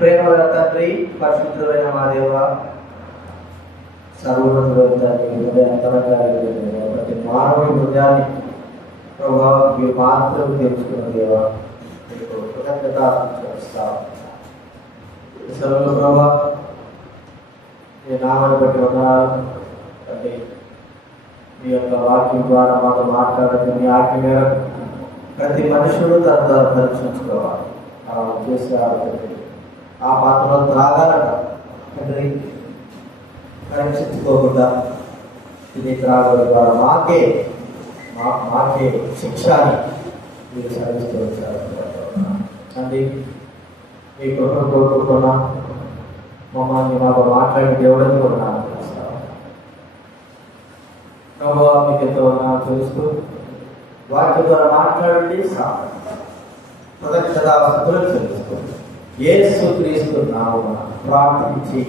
ప్రేమగల తండ్రి, పరిశుద్ధులైన మా దేవ, సర్వోన్నతుడైన తండ్రి, ప్రతి మానవుడి హృదయాన్ని ప్రభావ మీరు మాత్రం తెలుసుకున్న దేవ, మీకు కృతజ్ఞత చేస్తాం. ప్రభా మీ నామాన్ని బట్టి వందనాలు తండ్రి. మీ యొక్క వాక్యం ద్వారా మాతో మాట్లాడండి. మీ ఆజ్ఞ మేరకు ప్రతి మనుషుడు తన పరీక్షించుకోవాలి. అలా చేసే ఆ పాత్రలో త్రాగాలట తండ్రి. పరీక్షించుకోకుండా ఇది త్రాగడం ద్వారా మాకే శిక్షని మీరు సాధిస్తూ వచ్చారు తండ్రి. మీ కృపను కోరుకుంటున్నా. మమ్మల్ని మాకు మాట్లాడిన దేవుడని కూడా నాకు తెలుస్తాను. ప్రభావ మీకు ఎంతో తెలుస్తూ వాటి ద్వారా మాట్లాడండి. కృతజ్ఞతాస్తుతులు తెలుస్తుంది. యేసు క్రీస్తు నామమున ప్రార్థించి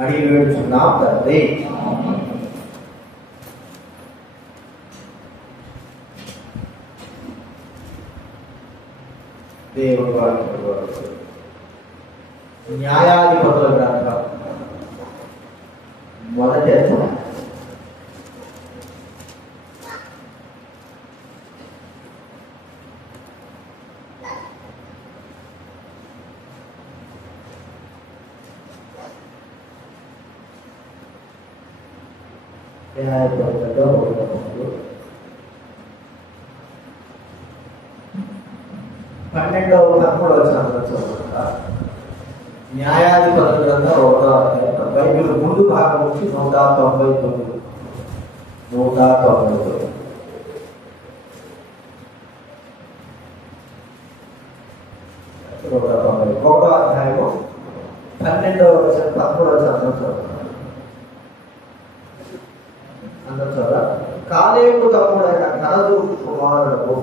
అడిగి వేడుచున్నాం తండ్రి. దేవుడు న్యాయాధిపతుల గ్రంథం మొదటి అధ్యాయం. పన్నెండవ 13వ వచనం. న్యాయాధిపతుల గ్రంథం 1వ అధ్యాయం. బైబిల్ ముందు భాగం నుంచి 199. 199 1వ అధ్యాయము 12వ వచనం 13వ వచనం. అందువల్ల కాలేబు తమ్ముడైన కనదు కుమారుడు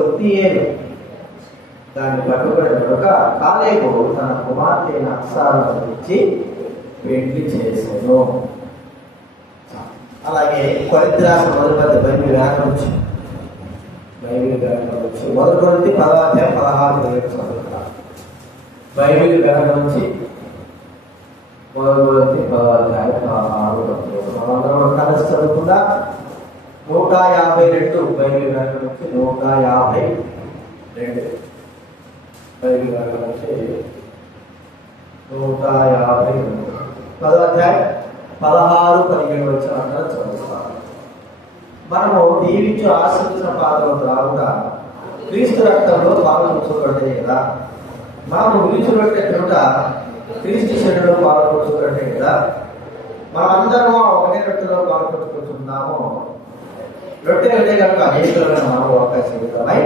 ఒత్నియేలు దాన్ని పట్టుబడి కనుక కాలేబు తన కుమార్తె అయిన అక్సాలను ఇచ్చి పెళ్లి చేశాను. అలాగే కొరింథీ రాసిన మొదటి బైబిల్ వ్యాకరించి మొదటి కొరింథీ 10వ అధ్యాయం 16 చదువుతారు. బైబిల్ వ్యాకరించి మొదటి కొరింథీ 10వ అధ్యాయం 16 మనందరం కలిసి చదువుకుందా. 152 బైబిల్ వ్యాకరించి 152 బైబిల్ వ్యాకరించి 152 10వ అధ్యాయం 16-17 వచనాలను చదువుతారు. మనము దీవించి ఆశ్రయించిన పాత్రలో రాకుండా క్రీస్తు రక్తంలో పాల్గొంచుకుంటే కదా. మనము విడిచిపెట్టే చోట క్రీస్తు శరీరంలో పాల్గొంచుకుంటే కదా. మనమందరం ఒకటే రొట్టెలో పాల్గొంచుకుంటున్నాము. రొట్టె వెళ్ళే కనుక అనేకమైన మనం ఒక జీవితమై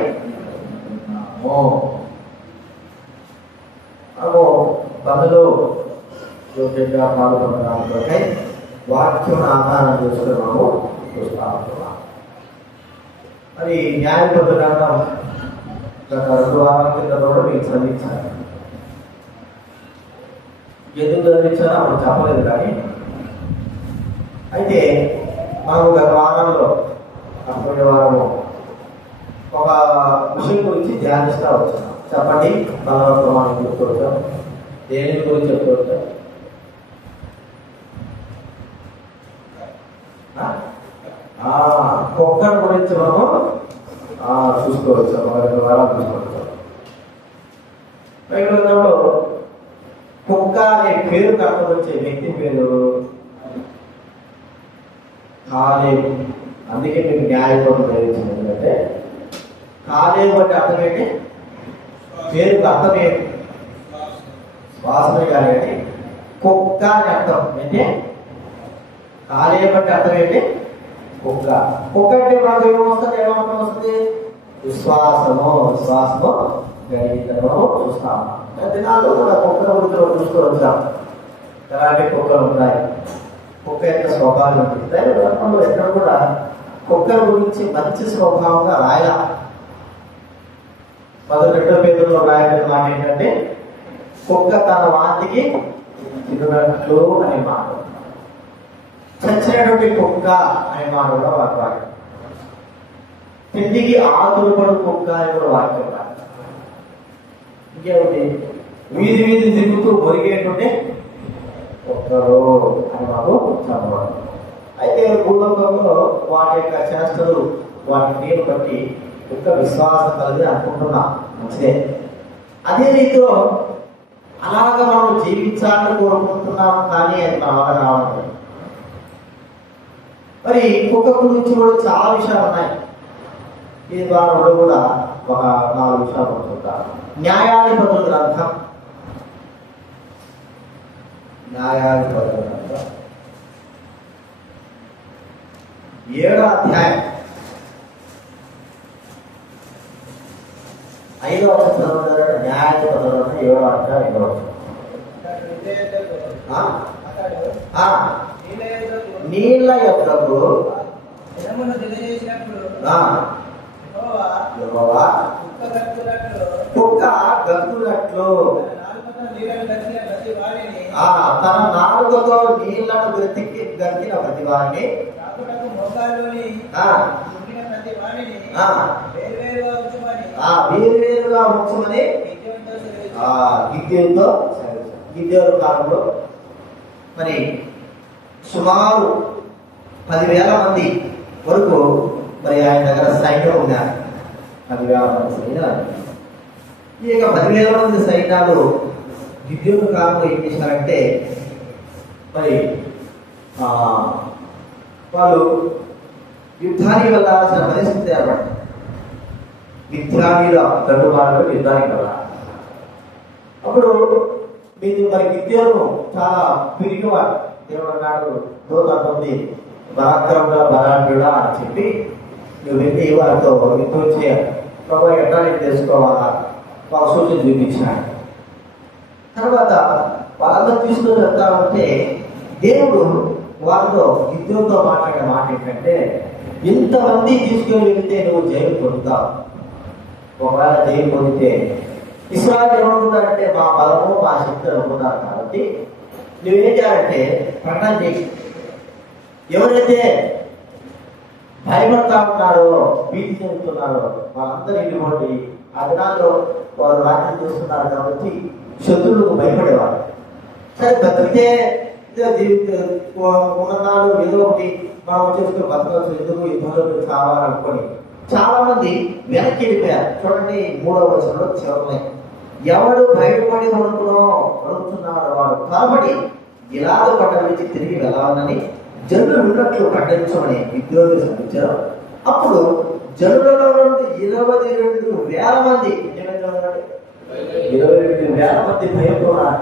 మనము పనులు యోగ్యంగా పాల్గొనడానికి వాక్యం ఆధారం చేసుకున్నాము చూస్తాము. మరి న్యాయపద్ధతి గ్రంథం గత 2 వారాల కింద కూడా మీకు చదివించాను. ఎందుకు చదివించానో మనం చెప్పలేదు. కానీ అయితే మనం గత వారంలో పోయిన వారము ఒక విషయం గురించి ధ్యానిస్తూ వచ్చాం. చెప్పండి, బలవంతమానం చెప్పుకోవచ్చా? దేని గురించి చెప్పుకోవచ్చా? కుక్కను గురించి మనము చూసుకోవచ్చు. వారం చూసుకోవచ్చు. బైబిల్లో కుక్క అనే పేరు కట్టడం వచ్చే వ్యక్తి పేరు కాలేబు. అందుకే మీకు న్యాయపూర్వం తెలియజేసింది. ఎందుకంటే కాలేబు అంటే అర్థం ఏంటి? పేరుకు అర్థం ఏంటి? శ్వాసమే కానీ కుక్క అని అర్థం ఏంటి? కాలేబు అంటే అర్థం ఏంటి? కుక్క. కుక్క అంటే మనకు ఏమొస్తుంది? ఏమర్థం వస్తుంది? విశ్వాసము గణితము చూస్తాము. దినాల్లో మన కుక్కల గురించి చూసుకోవచ్చాం. ఎలాంటి కుక్కలు ఉన్నాయి, కుక్క యొక్క స్వభావం ఉంటుంది. దైవగ్రంథంలో ఎక్కడ కూడా కుక్కల గురించి మంచి స్వభావంగా రాయాల. 12 పేజీలో రాయబడిన మాట ఏంటంటే కుక్క తన వాంతికి తిరిగినట్లు అనే మాట. చచ్చినటువంటి కుక్క అనే మాట కూడా వాక్యం. తిండికి ఆతురపడు కుక్క అని కూడా వాక్యం. ఇంకేమిటి? వీధి వీధి తిరుగుతూ మురిగేటుంటే ఒక్కరు అని మాకు చెప్పడం. అయితే భూలోకంలో వాటి యొక్క చేష్టలు వాటి నీరు బట్టి యొక్క విశ్వాసం కలిగి అనుకుంటున్నాం, మంచిదే. అదే రీతిలో అలాగ మనం జీవించాలని కోరుకుంటున్నాం, కానీ అది మన వల్ల రావట్లేదు. మరి కుక్క గురించి కూడా చాలా విషయాలు ఉన్నాయి. ఈ వారంలో కూడా ఒక 4 విషయాలు ఉంటుంటారు. న్యాయాధిపతుల గ్రంథం, న్యాయాధిపతుల గ్రంథం 7వ అధ్యాయం 5వ వచనం. న్యాయాధిపతుల గ్రంథం 7వ అధ్యాయం 5వ వచనం. నీళ్ళ యొక్కకు కుక్క గక్కునట్లు తన నాలుకతో నీళ్లను గక్కిన ప్రతి వారిని వేరువేరుగా ఉంచమని గిద్యోను కాలంలో మరి సుమారు 10,000 మంది వరకు మరి ఆయన దగ్గర సైన్యం ఉన్నారు. 10,000 మంది సైన్యాలు. ఈ యొక్క 10,000 మంది సైన్యాలు గిద్యోను కాలంలో ఏం చేశారంటే మరి వాళ్ళు యుద్ధానికి వెళ్ళాల్సిన పరిస్థితి ఏర్పడింది. మిథ్యానీల గడ్డుబాటులో యుద్ధానికి వెళ్ళాలి. అప్పుడు మీరు మరి గిద్యోను చాలా పిరిగివాడు. దేవుడు అన్నాడు, 119 పరాక్రమంగా బలాఢ్యుడా అని చెప్పి నువ్వు వెళ్ళి వారితో యుద్ధం చేయాలి. ప్రభు ఎట్లా నేను తెలుసుకోవాలా వాళ్ళ సూచన చూపించాడు. తర్వాత వాళ్ళందరూ తీసుకుని వెళ్తా ఉంటే దేవుడు వాళ్ళతో గిద్యోనుతో మాట్లాడిన మాట ఏంటంటే, ఇంతమంది తీసుకొని వెళితే నువ్వు జైలు పొందుతావు. ఒకవేళ జైలు పొందితే ఇస్రాయేలు ఏమనుకుంటారంటే మా బలము మా శక్తి అనుకున్నారు. కాబట్టి నువ్వేం చేయాలంటే ప్రకటన చేసి ఎవరైతే భయపడతా ఉన్నారో భీతి చెందుతున్నారో వాళ్ళందరూ ఇంటిపోండి. ఆ దినాల్లో వారు రాజ్యం చేస్తున్నారు కాబట్టి శత్రువులకు భయపడేవారు. సరే బతికితే ఉన్ననాలు ఏదో ఒకటి మనం చేసుకుని బతకాల్సి ఎందుకు యుద్ధంలో కావాలనుకొని చాలా మంది వెనక్కి వెళ్ళిపోయారు. చూడండి 3వ వచనంలో చివరి, ఎవడు బయటపడి వణుకుతున్నాడు వాడు కాబట్టి గిలాదు పట్టణ నుంచి తిరిగి వెళ్ళాలని జనులు ఉన్నట్లు ప్రకటించమని గిద్యోను శ్రమించారు. అప్పుడు జనులలో నుండి 22,000 మంది 22,000 మంది భయపడుతున్నారు.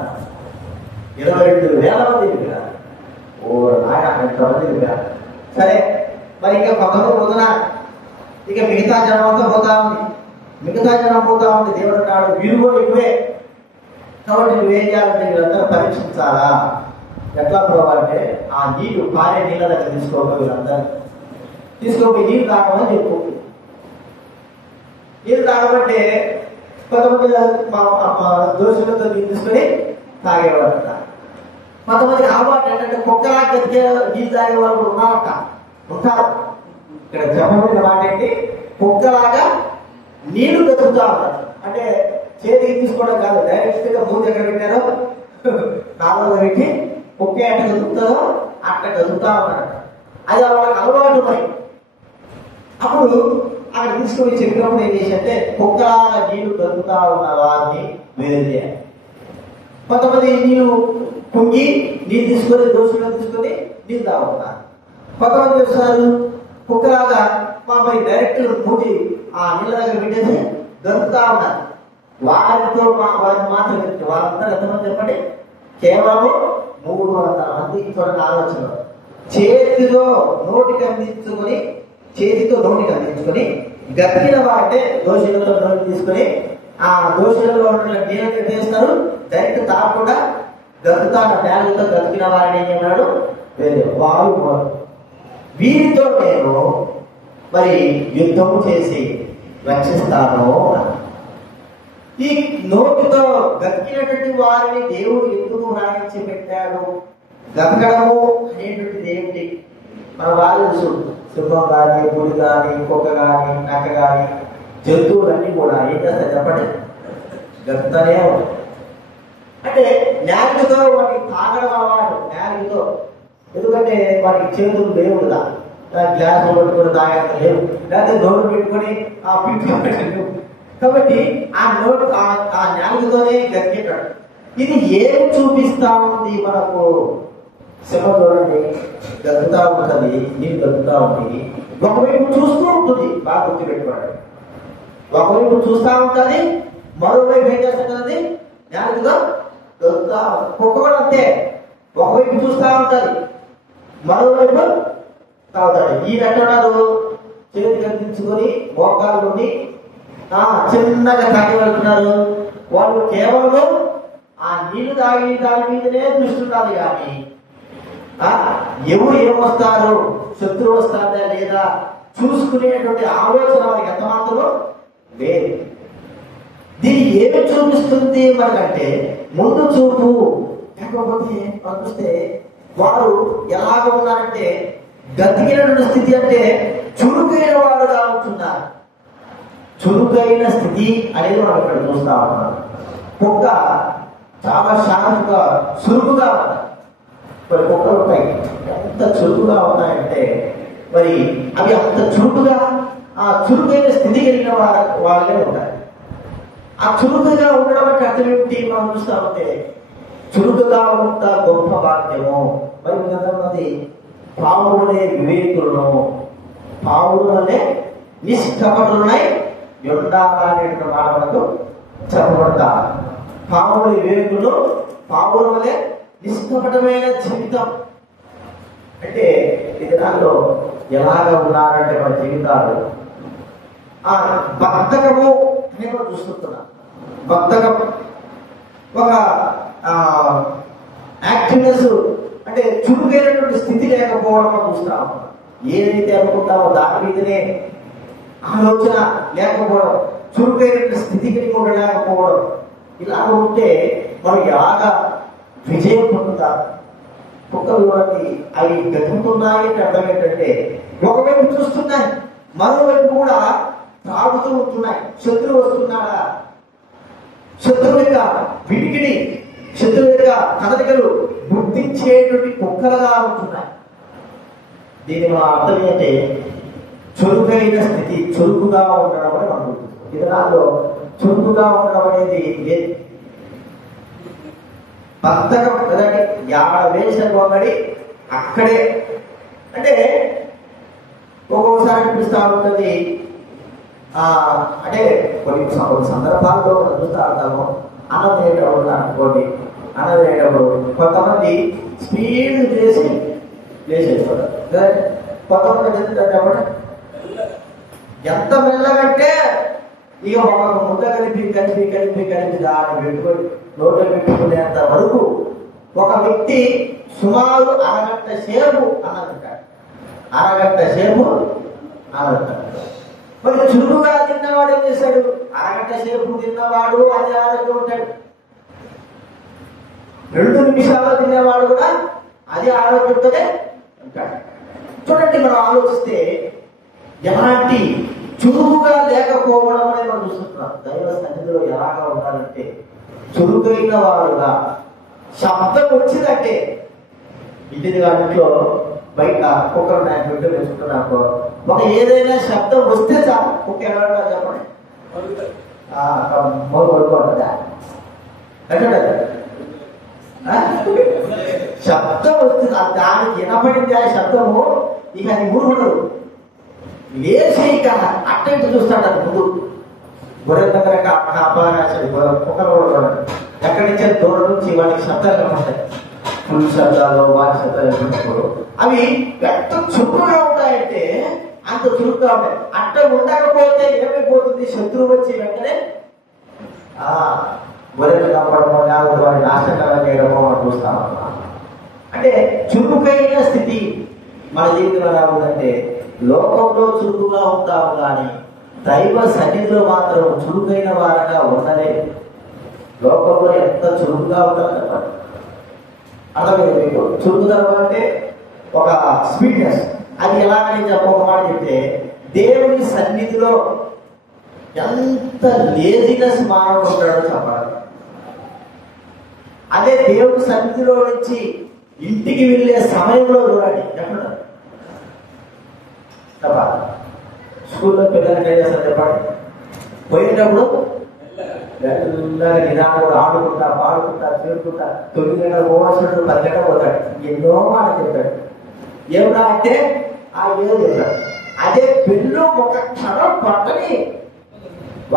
22,000 మంది వెళ్ళారు. ఓ నాయన ఎంతమంది వెళ్ళారు. సరే మరి ఇంకా కొంతమంది పోతున్నారు. ఇక మిగతా జనం అంతా పోతా ఉంది. దేవుడు అన్నాడు, వీరు కూడా ఎక్కువే కాబట్టి నువ్వేం చేయాలంటే వీళ్ళందరూ పరీక్షించాలా. ఎట్లా పోవాలంటే ఆ నీళ్లు పారే నీళ్ళ దగ్గర తీసుకోవాలి. వీళ్ళందరూ తీసుకోపోయి నీళ్ళు తాగమని చెప్పు. నీళ్ళు తాగమంటే కొంతమంది దోషులతో నీళ్ళు తీసుకొని తాగేవాడు. కొంతమంది అలవాటు ఏంటంటే కుక్కలా గతికే నీళ్ళు తాగే వాళ్ళు ఉంటారు. ఇక్కడ చెప్పబడిన మాట ఏంటి, కుక్కలాగా నీళ్లు గతుకుతా ఉన్నారు. అంటే చేతికి తీసుకోవడం కాదు, డైరెక్ట్ గా మూడు దగ్గర పెట్టారో కాలంలో పెట్టి కుక్క ఎట్ట గతుకుతుందో అట్ట గతుకుతా ఉన్నాడు. అది వాళ్ళకి అలవాటు. మరి అప్పుడు అక్కడ తీసుకొని చెప్పినప్పుడు ఏం చేశారంటే కుక్కలాగా నీళ్లు గతుకుతా ఉన్న వారిని వేరు చేయాలి. కొంతమంది నీళ్ళు కుంగి నీళ్ళు తీసుకొని దోషులు తీసుకొని నీళ్ళు తాగుతున్నారు. కొంతమంది చూస్తారు కుక్కలాగా మరి డైరెక్ట్ మూటి ఆ నీళ్ళ దగ్గర పెట్టేసి దొరుకుతా ఉన్నారు. వారితో వారిని మాత్రం వాళ్ళందరూ ఎంతమంది చెప్పండి, కేవలం 300 మంది. చూడండి ఆలోచన, చేతితో నోటికి అందించుకొని గట్టిన వారంటే దోషులతో నోటి తీసుకొని ఆ దోషులలో ఉన్న నీళ్ళని పెట్టేస్తారు. డైరెక్ట్ తాగకుండా గతుకుతాన బ్యాగులతో గతికిన వారిని ఏం చెప్పాడు, వారు వీరితో నేను మరి యుద్ధము చేసి రక్షిస్తాను. ఈ నోటితో గతికినటువంటి వారిని దేవుడు ఎందుకు రాయించి పెట్టాడు? గతకడము అనేటువంటిది ఏమిటి? మన వాళ్ళు సింహం కానీ, పులి కానీ, కుక్క కానీ, నక్క కానీ, జంతువులన్నీ కూడా ఏం చేస్తాయి చెప్పండి, గతుకుతానే ఉంటాయి. అంటే నాలుగుతో వాటికి తాగడం అలవాటు, నాలుగుతో. ఎందుకంటే వాటికి చేతులు లేవు కదా, గ్లాస్ పట్టుకొని తాగడం లేవు, లేకపోతే నోటు పెట్టుకొని ఆ పిండి. కాబట్టి ఆ నోటు ఆ నాలుగుతోనే గతికేటాడు. ఇది ఏం చూపిస్తా ఉంది మనకు? సింహం చూడండి, గతుతా ఉంటుంది, నీళ్ళు గతుతా ఉంటుంది, ఒకవైపు చూస్తూ ఉంటుంది. బాగా గుర్తుపెట్టుకోండి, ఒకవైపు చూస్తూ ఉంటుంది, మరోవైపు ఏం చేస్తుంటుంది? నాలుగుతో గతుతా. కుక్క కూడా అంతే, ఒకవైపు చూస్తూ ఉంటుంది, మరోవైపు తాగుతాడు. ఈ వెంటనాడు చేతి కనిపించుకొని మోకాళ్ళని చిన్నగా తాగి వెళ్తున్నారు. వాళ్ళు కేవలం ఆ నీళ్లు తాగి దాని మీదనే దృష్టి ఉండాలి, కానీ ఎవరు ఏమొస్తారు, శత్రువు వస్తారా లేదా చూసుకునేటువంటి ఆలోచన వాళ్ళకి ఎంత మాత్రం లేదు. దీన్ని ఏమి చూపిస్తుంది మనకంటే ముందు చూపు. లేకపోతే మనం చూస్తే వారు ఎలాగ ఉన్నారంటే గతికినటువంటి స్థితి, అంటే చురుకైన వాడుగా ఉంటున్నారు. చురుకైన స్థితి అనేది మనం ఇక్కడ చూస్తా ఉన్నాం. కుక్క చాలా షార్ప్గా చురుకుగా ఉంటాయి. మరి కుక్కలు ఉంటాయి, ఎంత చురుకుగా ఉన్నాయంటే మరి అవి అంత చురుకుగా ఆ చురుకైన స్థితి కలిగిన వాళ్ళే ఉంటాయి. ఆ చురుకుగా ఉండడం అంటే అర్థం ఏమిటి మనం చూస్తా ఉంటే, చురుకుగా ఉంట గొప్ప భాగ్యము. మరి అది పావులనే వివేకులను, పావులు వల్లే నిష్కపటులై ఉండాలనేటువంటి మాట మనకు చెప్పబడతా. పావుల వివేకులు, పావుల వల్లే నిష్కపటమైన జీవితం. అంటే ఈ దినాల్లో ఎలాగ ఉన్నారంటే మన జీవితాలు ఆ బద్ధకము అని కూడా చూస్తున్నా. బద్ధకం ఒక యాక్టివ్నెస్, అంటే చురుకైనటువంటి స్థితి లేకపోవడం చూస్తాం. ఏదైతే అనుకుంటామో దాని మీదనే ఆలోచన లేకపోవడం, చురుకైనటువంటి స్థితి కలిగి ఉండలేకపోవడం, ఇలా ఉంటే మనం ఎలాగా విజయం పొందుతారు? కుక్కలు చూడండి, అవి గతుకుతున్నాయి అంటే అర్థం ఏంటంటే ఒకవైపు చూస్తున్నాయి, మరోవైపు కూడా తాగుతూ ఉంటున్నాయి. శత్రువు వస్తున్నాడా, శత్రువు యొక్క విడిగిడి, శత్రువు యొక్క కదలికలు గుర్తించేటువంటి కుక్కలుగా ఉంటున్నాయి. దీని మన అర్థం ఏంటంటే చురుకైన స్థితి, చురుకుగా ఉండడం అని మనం ఈ దినాల్లో చురుకుగా ఉండడం అనేది లేదు. బద్ధకం కదండి, యాడ వేసిన పొంగడి అక్కడే. అంటే ఒక్కొక్కసారి అనిపిస్తూ ఉంటుంది, అంటే కొన్ని సందర్భాల్లో మనం చూస్తూ ఉంటాము. అన్నం తినేటప్పుడు అనుకోండి, అన్నం తినేటప్పుడు కొంతమంది స్పీడ్ చేసి లేచేస్తారు, కొంతమంది ఎందుకంటే ఎంత మెల్లగంటే ఇక ఒక ముద్ద కలిపి కలిపి కలిపి కలిపి దాన్ని పెట్టుకొని నోట్లో పెట్టుకునేంత వరకు ఒక వ్యక్తి సుమారు అరగంట సేపు అన్నదింటాడు. అరగంట సేపు అన్నదింటాడు. మరి చురుకుగా తిన్నవాడు ఏం చేశాడు? అరగంట సేపు తిన్నవాడు అదే ఆరోగ్యం ఉంటాడు. 2 నిమిషాలు తినేవాడు కూడా అదే ఆరోగ్యంతోనే ఉంటాడు. చూడండి, మనం ఆలోచిస్తే ఎలాంటి చురుకుగా లేకపోవడం అనేది మనం చూస్తున్నాం. దైవ సన్నిధిలో ఎలాగా ఉండాలంటే చురుకైన వారుగా. శబ్దం వచ్చిందంటే ఇంటిది ఇంట్లో బయట కుక్కలు నాకు బిడ్డ పెంచుకున్నాకు ఒక ఏదైనా శబ్దం వస్తే చాలు కుక్క ఎవరైనా చెప్పండి పడుకోండి. శబ్దం వస్తుంది, దానికి వినపడింది ఆ శబ్దము, ఇక అది ఊరుకుండదు. లేచి ఇక అట్ట ఇంటి చూస్తాడు. అది ముందు గొర్రెల దగ్గర కాపాడాల్సింది కుక్కలు కూడా ఎక్కడి నుంచి దూరం నుంచి వాటికి శబ్దాలు కనపడతాయి. పులి శబ్దాలు, వాటి శబ్దాలు కనపడినప్పుడు అవి ఎంత చురుకుగా ఉంటాయంటే అంత చురుకుగా ఉంటాయి. అట్ట ఉండకపోతే ఏమైపోతుంది? శత్రువు వచ్చి వెంటనే గొర్రెలు కాపాడమో లేకపోతే వాడిని నాశనం చేయడమో మనం చూస్తాం. అంటే చురుకైన స్థితి మన జీవితంలో ఎలా ఉందంటే లోకంలో చురుకుగా ఉంటాము, కానీ దైవ సన్నిధిలో మాత్రం చురుకైన వారగా ఉండలేదు. లోకంలో ఎంత చురుకుగా ఉంటారు చెప్పండి. అర్థమైంది మీకు? చురుకుదనం అంటే ఒక స్వీట్నెస్. అది ఎలాగని ఒక మాట చెప్తే దేవుని సన్నిధిలో ఎంత లేజినెస్ మానవుడు ఉంటాడో చెప్పాలి. అదే దేవుడి సన్నిధిలో నుంచి ఇంటికి వెళ్ళే సమయంలో చూడండి ఎక్కడ స్కూల్లో పిల్లలకి ఏం చేస్తారు చెప్పండి, పోయేటప్పుడు మెల్లగా నిదానంగా ఆడుకుంటా పాడుకుంటా చేరుకుంటా 9 గంటల పోవాల్సినట్టు 10 గంటలు పోతాడు. ఎన్నో మాట చెప్పాడు. ఏమన్నా అంటే ఏదో చెప్పాడు. అదే పెళ్ళు ఒక క్షణం పట్టని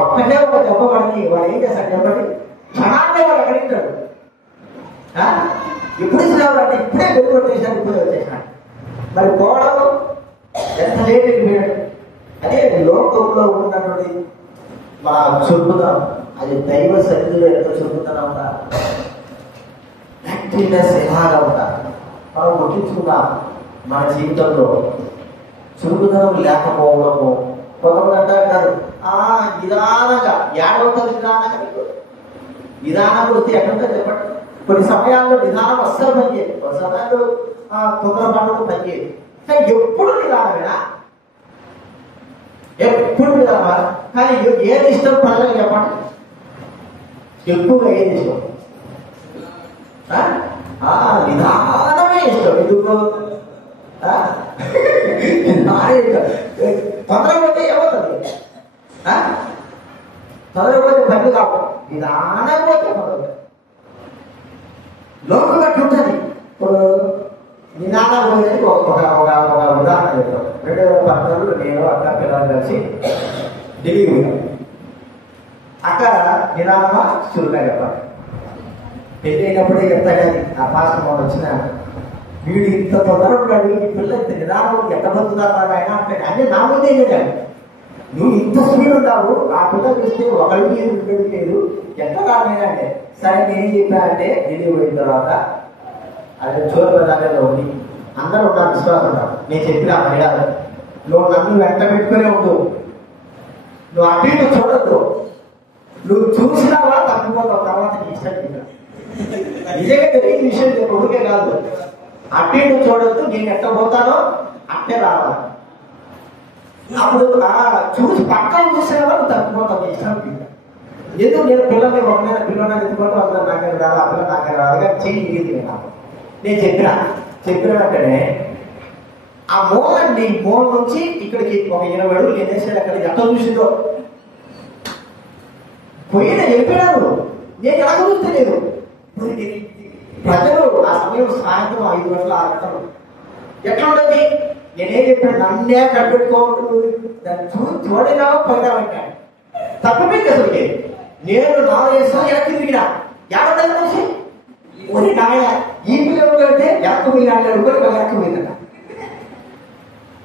ఒక్కటే ఒక దెబ్బ పడిని వాడు ఏం చేస్తాడు చెప్పండి, క్షణాన్ని వాడు అడిగితాడు. ఎప్పుడు ఇచ్చినాడు అంటే ఇప్పుడే పెళ్లి కొట్టేసాడు, ఇప్పుడే వచ్చేసాడు. మరి పోవడం ఎంత లేట్ అయిపోయాడు. అదే లోకంలో ఉన్నటువంటి మన చురుకుదనం, అది దైవ సన్నిధిలో ఎంత చురుకుదనం ఉందా, యాక్టివ్నెస్ ఎలాగా ఉందా మనం గుర్తించుకున్నాం. మన జీవితంలో చురుకుదనం లేకపోవడము కొంతమంది అంటారు నిదానంగా ఏడవుతుంది, నిదానం వస్తే ఎక్కడంటే చెప్పండి. కొన్ని సమయాల్లో నిదానం అస్సలు పనిచేయదు, కొన్ని సమయాల్లో తొందర పనులు పనిచేయదు. కానీ ఎప్పుడు నిదానమేనా, ఎప్పుడు నిదానమా? కానీ ఏది ఇష్టం పనులు చెప్పండి, ఎక్కువగా ఏది ఇష్టం? నిదానమే ఇష్టం. ఎందుకు తొందరపోతే ఏమవుతుంది, తొందరపోతే పని కావు, నిదానం పోతే పనులు లోకం బట్టి ఉంటుంది. ఇప్పుడు నిదానం పోయేది ఒక ఉదాహరణ చెప్తాం. 2014 నేను అక్క పిల్లలు కలిసి ఢిల్లీ పోయాను. అక్కడ నిదానమా చురుగ్గా చెప్పాలి. పెళ్ళి అయినప్పుడే చెప్తా కానీ ఆ పాసం వచ్చిన వీడు ఇంత తొందర ఉన్నాడు, ఈ పిల్ల ఇంత నిదానం ఎట్ట బతుకుతారు ఆయన అంటే అన్నీ నా ముందే చెప్పాను. నువ్వు ఇంత స్పీడ్ ఉన్నావు, ఆ పిల్ల చూస్తే ఒకరికి లేదు ఎట్లా రాలేదంటే సరే నేనేం చెప్పానంటే ఢిల్లీ పోయిన తర్వాత అదే జోరు ప్రధానంలో ఉంది, అందరూ ఉన్నారు, విశ్వాసం ఉన్నారు. నేను చెప్పిన మర్యాద నువ్వు నన్ను వెంట పెట్టుకునే ఉండు, నువ్వు అటు ఇటు చూడద్దు, నువ్వు చూసినావా తప్పిపోతావు, తర్వాత నీ ఇష్టం. నిజంగా తెలియని విషయం కొడుకే కాదు, అటు ఇటు చూడద్దు, నేను ఎట్ట పోతానో అట్టే రావాలి. అప్పుడు చూసి పక్కన చూసినావా నువ్వు తప్పిపోతావు, నీ ఇష్టం. ఎందుకు నేను పిల్లల్ని ఒకనైనా పిల్లలని ఎత్తుకుంటూ అందరూ నాకే రాదు, ఆ పిల్ల నాకే రాదు, కానీ చెయ్యి నాకు నేను చెప్పిన వెంటనే ఆ మూలండి మూల నుంచి ఇక్కడికి ఒక 20 అడుగులు ఎన్నేసాడు. అక్కడ ఎట్లా చూసిందో పోయిన వెళ్ళిపోయారు, నేను ఎలా చూస్తలేదు. ప్రజలు ఆ సమయం సాయంత్రం 5 గంటల 6 గంటలు ఎట్లా ఉండేది. నేనేం చెప్పాను, నన్నే కనిపెట్టుకోవద్దు, దాన్ని చూడగా పోయినా పెట్టాను. తప్పిపోయింది అసలుకి. నేను 4 సంవత్సరాలు ఎక్కడ తిరిగినా 50 నుంచి ఒరి నాయన ఈ పిల్లలు కంటే ఎక్క పోయినా ఎక్క పోయిందట.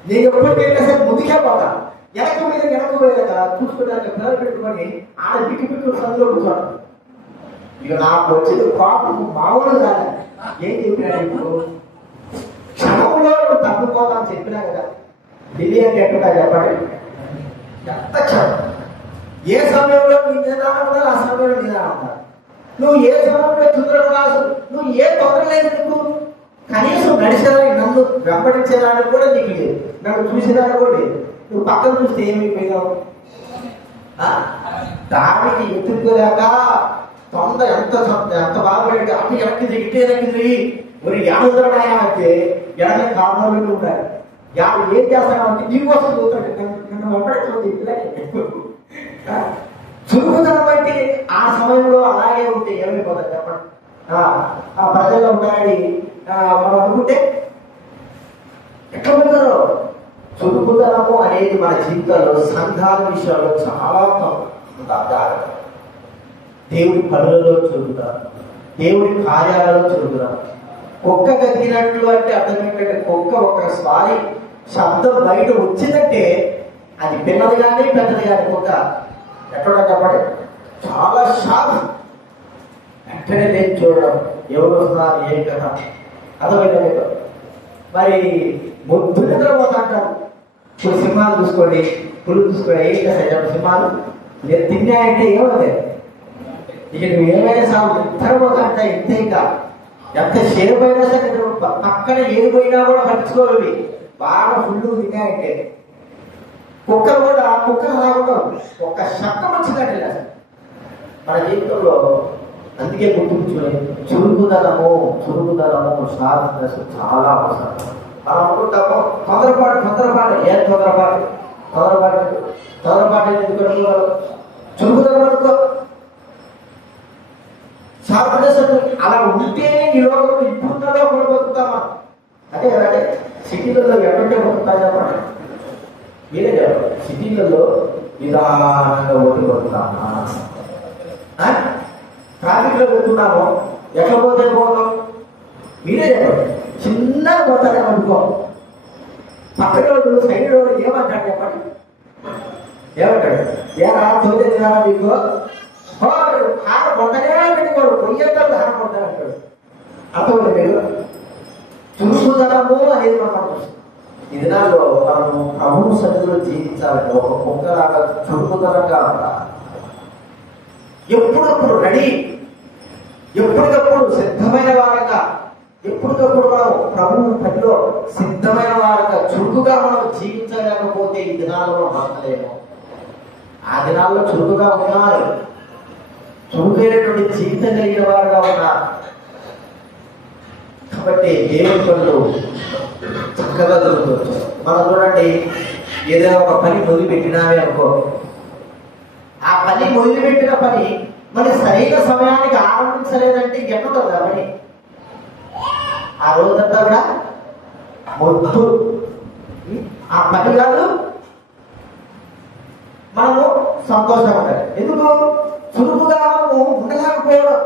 నేను ఎప్పటికైనా సరే ముందుకే పోతా, వెనక పోయేదా చూసుకోవడానికి పిల్లలు పెట్టుకొని ఆడ బిక్కు సందులో కూర్చోడు. ఇక నాకు వచ్చింది కోపం మామూలు కాదు. ఏం చెప్పినాడు, ఇప్పుడు క్షణంలో తప్పిపోతాను చెప్పినా కదా. ఢిల్లీ అంటే ఎట్టుగా చెప్పండి, ఎంత క్షణం. ఏ సమయంలో నీ నిదానం ఉందో ఆ సమయంలో నిదానం ఉండాలి. నువ్వు ఏ సమయంలో తొందరగా రాదు, నువ్వు ఏ తొందర లేదు నీకు. కనీసం నడిచేదానికి నన్ను వెంబడించేదానికి కూడా నీకు లేదు, నన్ను చూసేదానికి కూడా లేదు. నువ్వు పక్కన చూస్తే ఏమైపోయావు. దానికి ఎత్తుకోలేక తొందర ఎంత బాగుపడి అటు ఎనక్కి తిరిగి మరి యాభై అంటే ఎనక కారణాలు ఉంటాయి. ఏం చేస్తానంటే నీకోసం చూస్తాడు, నన్ను వెంబడించు. చురుకుదనం బట్టి ఆ సమయంలో అలాగే ఉంటే ఏమైపోతుంది చెప్పండి. ఆ ప్రజల్లో ఉన్నారని మనం అనుకుంటే ఎట్లా పోతారో. చురుకుదనము అనేది మన జీవితంలో సంఘాల విషయాల్లో చాలా జాగ్రత్త. దేవుడి పనులలో చురుకుదనం, దేవుడి కార్యాలలో చురుకుదనం. కుక్క గదిగినట్లు అంటే అర్థం ఏంటంటే, కుక్క ఒకసారి శబ్దం బయట వచ్చిందంటే అది పిల్లలు కానీ పెద్దది కానీ కుక్క ఎక్కడ చెప్పండి చాలా శాతం వెంటనే నేను చూడడం, ఎవరు వస్తున్నారు ఏం కదా అర్థమైందా. మరి ముద్దు నిద్రపోతా అంటారు. ఇప్పుడు సినిమాలు చూసుకోండి, పులు చూసుకోండి, ఏం చేస్తాయి సినిమాలు నేను తిన్నాయంటే ఏమవుతాయి. ఇక నువ్వు ఏమైనా సాగు నిద్రపోతా అంటే ఇంతే. ఇంకా ఎంత షేప్ అయినా సరే పక్కన ఏది పోయినా కూడా పట్టించుకోవాలి. బాగా ఫుల్ తిన్నాయంటే కుక్కలు కూడా కుక్కలు రాకుండా ఒక శబ్దం వచ్చిందంటే మన జీవితంలో అందుకే గుర్తుంచుకుని చురుకుదనము షార్ప్నెస్ చాలా అవసరం. మనం అనుకుంటాము తొందరపాటు ఏం తొందరపాటు ఎందుకు చురుకుదనం అనుకో, షార్ప్నెస్ అలా ఉంటేనే ఈ లోకంలో ఇప్పుడున్నలో కూడా బతుకుతామా? అదే అలాగే సిటీలలో ఎక్కడంటే బతుకుతా చెప్పండి, మీరే చెప్పండి. సిటీలలో నిదానంగా ఓటి బతుకుతామా? ట్రాఫిక్ లో వెళ్తున్నాము, ఎట్లా పోతే పోతాం? మీరే చెప్పండి. చిన్నగా పోతాడే అనుకో, పక్కన రోడ్డు సైడ్ రోడ్డు ఏమంటాడు చెప్పండి? ఏమంటాడు? ఏరా తోటే తినాలా మీకు? హార పొందనే పెట్టుకోడు, పొయ్యేటాడు హార పొందని అంటాడు. అర్థమైంది మీరు? చురుకుదనము అనేది మనం ఈ దినాల్లో మనము ప్రభువు సన్నిధిలో జీవించాలంటే ఒక కుక్కలాగా చురుకుదనంగా ఎప్పుడప్పుడు రెడీ, ఎప్పటికప్పుడు సిద్ధమైన వారంగా, ఎప్పటికప్పుడు మనం ప్రభువు పనిలో సిద్ధమైన వారంగా చురుకుగా మనం జీవించలేకపోతే ఈ దినాల్లో బతకలేము. ఆ దినాల్లో చురుకుగా ఉన్నారు, చురుకైనటువంటి జీవితం కలిగిన వారుగా ఉన్నారు. కాబట్టి దేవుని పనులు చక్కగా దొరుకుతుంది. మనం చూడండి, ఏదైనా ఒక పని మొదలుపెట్టినామే అనుకో, ఆ పని మొదలుపెట్టిన పని మరి సరైన సమయానికి ఆరంభించలేదంటే ఎట్లుంటుంది ఆ పని? ఆ రోజంతా కూడా మొద్దు, ఆ పని కాదు, మనము సంతోషంగా ఉండాలి. ఎందుకు? చురుకుగా మనము ఉండలేకపోవడం.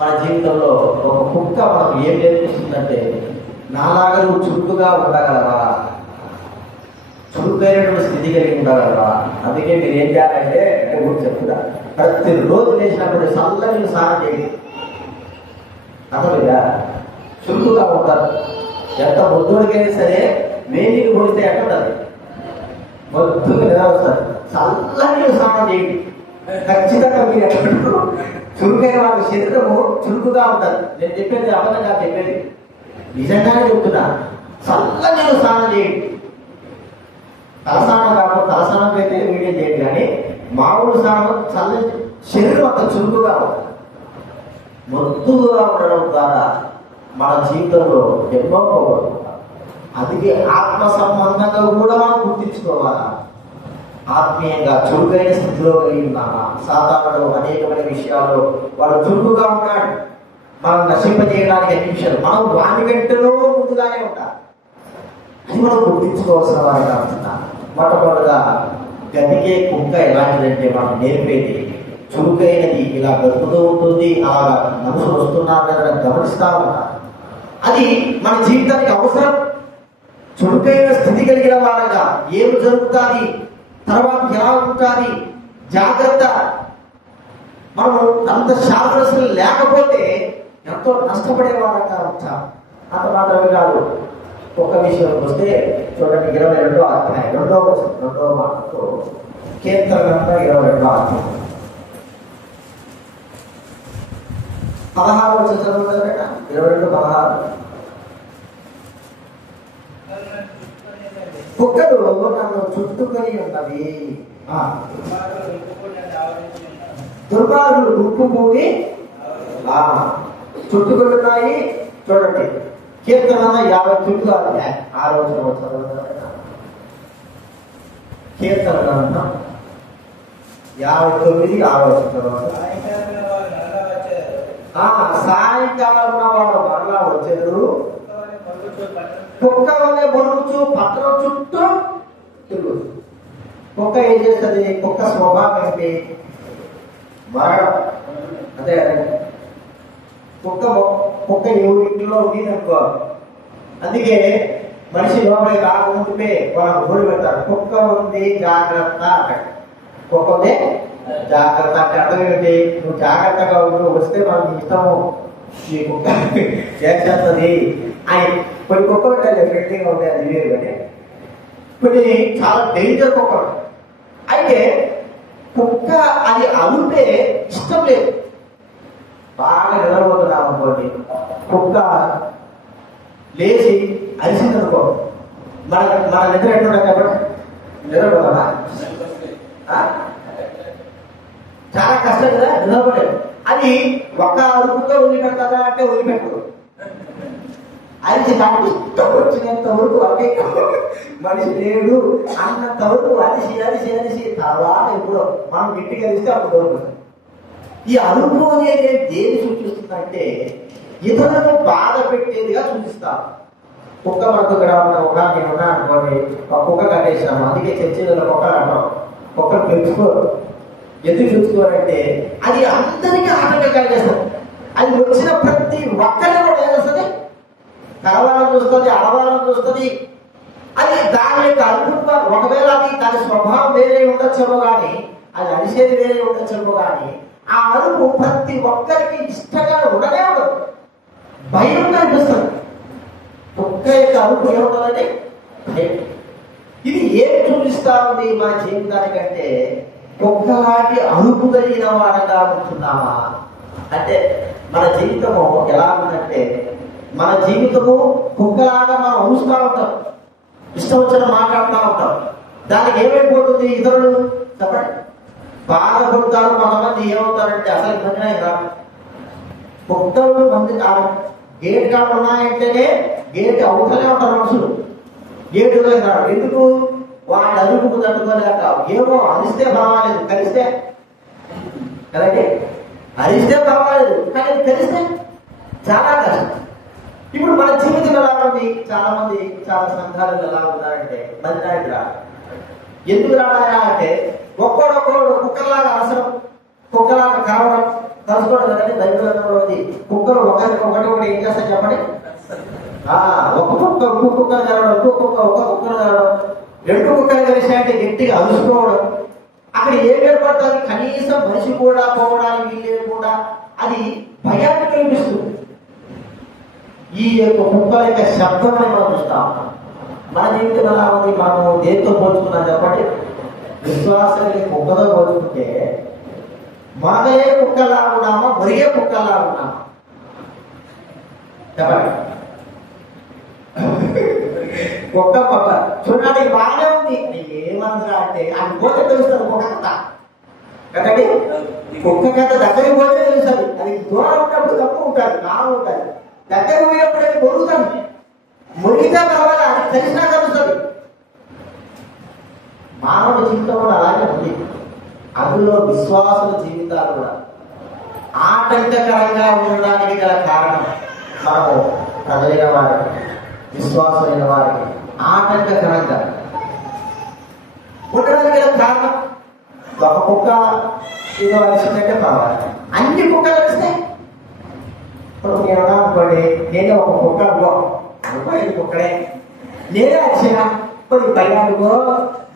మన జీవితంలో ఒక కుక్క మనం ఏం నేర్పిస్తుందంటే, నాలాగా నువ్వు చురుకుగా ఉండగలవా, చురుకైనటువంటి స్థితి కలిగి ఉండగలవా? అందుకే మీరు ఏం చేయాలంటే చెప్తున్నా, ప్రతిరోజు లేచినప్పుడు చల్లని స్నానం చేయండి. అర్థమైందా? చురుకుగా ఉంటారు. ఎంత ముద్దుడికైనా సరే వేడిని పోస్తే ఎక్కడుంటుంది? మొద్దుగా నిలవస్తారు. చల్లని స్నానం చేయండి. ఖచ్చితంగా మీరు ఎక్కడ చురుకైన వాళ్ళ శరీరము చురుకుగా ఉంటుంది. నేను చెప్పేది అబద్ధంగా చెప్పేది, నిజంగానే చెప్తున్నా. చల్లని స్నానం చేయండి. తలస్నానం కాకుండా తలస్నానం అయితే వీడియో చేయండి, కానీ మామూలు స్నానం చల్లని శరీరం అంత చురుకుగా ఉంటుంది. మొద్దుగా ఉండడం ద్వారా మన జీవితంలో ఎన్నో పోగొట్టుకుంటాం. అందుకే ఆత్మ సంబంధంగా కూడా మనం గుర్తించుకోవాలా. ఆత్మీయంగా చురుకైన స్థితిలో కలిగి ఉన్నామా? సాధారణలో అనేకమైన విషయాల్లో వాడు చురుకుగా ఉన్నాడు, మనం నశింపజేయడానికి అన్ని విషయాలు మనం వాని గంటలో ముందుగానే ఉంటాం. అది మనం గుర్తించుకోవాల్సిన వారిగా ఉంటున్నా. మొట్టమొదటిగా గదికే కుక్క ఎలాంటిదంటే మనం నేర్పేది చురుకైనది, ఇలా గడుపుతూ ఉంటుంది, అలా మనుషులు వస్తున్నారు గమనిస్తా ఉంటారు. అది మన జీవితానికి అవసరం. చురుకైన స్థితి కలిగిన వారంగా ఏం జరుగుతుంది, తర్వాత ఎలా ఉంటుంది, జాగ్రత్త. మనం అంత శాస్త్రస్సులు లేకపోతే ఎంతో నష్టపడే వారంగా ఉంటాం. అంత మాత్రమే కాదు, ఒక విషయం వస్తే చూడండి, 22వ అధ్యాయం 2వ మాటతో కీర్తన 22వ అధ్యాయం 16 చదువుతారట. 22:16 కుక్కలు నన్ను చుట్టుకొని ఉన్నవి, దుర్మార్గులు గుంపుకూడి చుట్టుకుంటున్నాయి. చూడండి, కీర్తన 50 చుట్టూ 6వ చదువుతారట. కీర్తన 59 6వ చదువుతారు. సాయంకాలం వాడు మరలా వచ్చేది, కుక్క వల్లే బొరుకుచు పట్టణం చుట్టూ తిరుగుతుంది. కుక్క ఏం చేస్తుంది? కుక్క స్వభావం ఏంటి? మరణం. అదే కుక్క ఎవరి ఇంట్లో ఉంది అనుకో, అందుకే మనిషి లోపలికి రాకముందుకే వాళ్ళకు ఊరి పెడతారు, కుక్క ఉంది జాగ్రత్త అంటాడు. కుక్క ఉంది జాగ్రత్త అంటే అర్థం ఏంటి? నువ్వు జాగ్రత్తగా ఉంటూ వస్తే మనకి ఇష్టము, ఈ కుక్క చేస్తుంది అని. కొన్ని కుక్క పెట్టాలి ఫ్రెండ్లీగా ఉంటాయి, అది వేరు. కానీ కొన్ని చాలా డేంజర్ కుక్క. అయితే కుక్క అది అరుపే ఇష్టం లేదు. బాగా నిద్రపోతున్నాం అనుకోండి, కుక్క లేచి అరిసిందనుకో, మన నిద్ర ఎట్లుంటాం కాబట్టి నిద్రపోతామా? చాలా కష్టం కదా, నిలబడలేదు. అది ఒక అరుపుతో వదిలిపెడతారా అంటే వదిలిపెట్టదు. అది నాకు ఇష్టం వచ్చినంత వరకు ఒకే మనిషి లేడు అన్నంత వరకు అరిసి అరిసి అరిసి తర్వాత ఇప్పుడు మనం గట్టిగా అరిస్తే అప్పుడు దొరుకుతుంది. ఈ అరుపు అనేది దేని సూచిస్తుందంటే ఇతరులను బాధ పెట్టేదిగా సూచిస్తాం. కుక్క మనకు ఇక్కడ ఒక నేను ఉన్నా అనుకోండి, ఒక కుక్క కట్టేసాము. అందుకే చర్చలో కుక్కలు అంటాం. కుక్కలు పెంచుకోరు. ఎందుకు పెంచుకోరంటే అది అందరికీ ఆటంకం కలిగేస్తుంది. అది వచ్చిన ప్రతి ఒక్కరిని కూడా ఏమొస్తుంది, కలవాలని చూస్తుంది, అడవాలని చూస్తుంది. అది దాని యొక్క అద్భుత, ఒకవేళ అది దాని స్వభావం వేరే ఉండొచ్చేమో కానీ, అది అరిసేది వేరే ఉండొచ్చేమో కానీ, ఆ అరుపు ప్రతి ఒక్కరికి ఇష్టంగా ఉండనే ఉండదు, భయంగా అనిపిస్తుంది. కుక్క యొక్క అరుపు ఏముంటుందంటే భయం. ఇది ఏం చూపిస్తా ఉంది మన జీవితానికంటే, కుక్కలాంటి అరుపు కలిగిన వాడగా ఉంటున్నామా అంటే మన జీవితము ఎలా ఉందంటే, మన జీవితము కుక్కలాగా మనం ఊస్తూ ఉంటాం, ఇష్టం వచ్చిన మాట్లాడుతూ ఉంటాం. దానికి ఏమైపోతుంది, ఇతరులు చెప్పండి బాధపడతారు. కొంతమంది ఏమవుతారంటే అసలు ఇబ్బంది రాదు. కుక్కలు మంది గేట్ కాడ ఉన్నాయంటేనే గేట్ అవుతూనే ఉంటారు మనుషులు, గేటులో రాడు. ఎందుకు, వాడి అదుపుకు తట్టుకోలేక. ఏమో అరిస్తే పర్వాలేదు, కలిస్తే కదండి, అరిస్తే పర్వాలేదు కానీ కలిస్తే చాలా కష్టం. ఇప్పుడు మన జీవితం ఎలా ఉంది, చాలా మంది చాలా సంఘాలు ఎలా ఉన్నారంటే మందిరానికి రా. ఎందుకు రాడాయా అంటే ఒక్కడొక్కడు కుక్కర్లాగా అవసరం, కుక్కలాగా కావడం కలుసుకోవడం కదండి. దైవది కుక్కలు ఒకరికి ఒకటి ఏం చేస్తారు చెప్పండి, ఒక కుక్క ఇంకో కుక్కలు కలవడం, ఇంకో కుక్క ఒక కుక్కలు కలవడం, రెండు కుక్కలు కలిసాయంటే గట్టిగా అలుసుకోవడం. అక్కడ ఏం ఏర్పడుతుంది, కనీసం మనిషి కూడా పోవడానికి వీలు కూడా అది భయాన్ని కల్పిస్తుంది. ఈ యొక్క కుక్కల యొక్క శబ్దం అని మనం చూస్తాం. మన జీవితం ఎలా ఉంది, మనం దేంతో పోల్చుకున్నాం చెప్పండి. విశ్వాసానికి కుక్కతో పోల్చుకుంటే మనదే కుక్కలా ఉన్నామా, మరిగే కుక్కలా ఉన్నామా చెప్పండి. కుక్క పక్క చూడడానికి బాగానే ఉంది, ఏమంటారా అంటే అది పోతే తెలుస్తుంది కుక్క కథ కదండి. కుక్క కథ దగ్గరికి పోతే తెలుస్తుంది. అది దూరం ఉన్నప్పుడు తప్పు ఉంటుంది, నాలుగు ఉంటుంది. దగ్గర పోయేప్పుడు అది మురుగుతుంది, మురిగితే పర్వాలేదు, అది తెలిసినా కలుస్తుంది. మానవుడి జీవితం కూడా అలాగే ఉంది. అందులో విశ్వాసుల జీవితాలు కూడా ఆటంకకరంగా ఉండడానికి గల కారణం మనము ప్రజలైన వారికి, విశ్వాసులైన వారికి ఆటంకకరంగా ఉండడానికి గల కారణం ఒక కుక్క ఏదో అరిసిందంటే పర్వాలేదు, అన్ని కుక్కలు అరిస్తే ఇప్పుడు నేను అనుకోండి, నేనే ఒక కుక్క అనుకోలేదు కుక్కడే నేనే అరిసినా కొన్ని భయాలుగో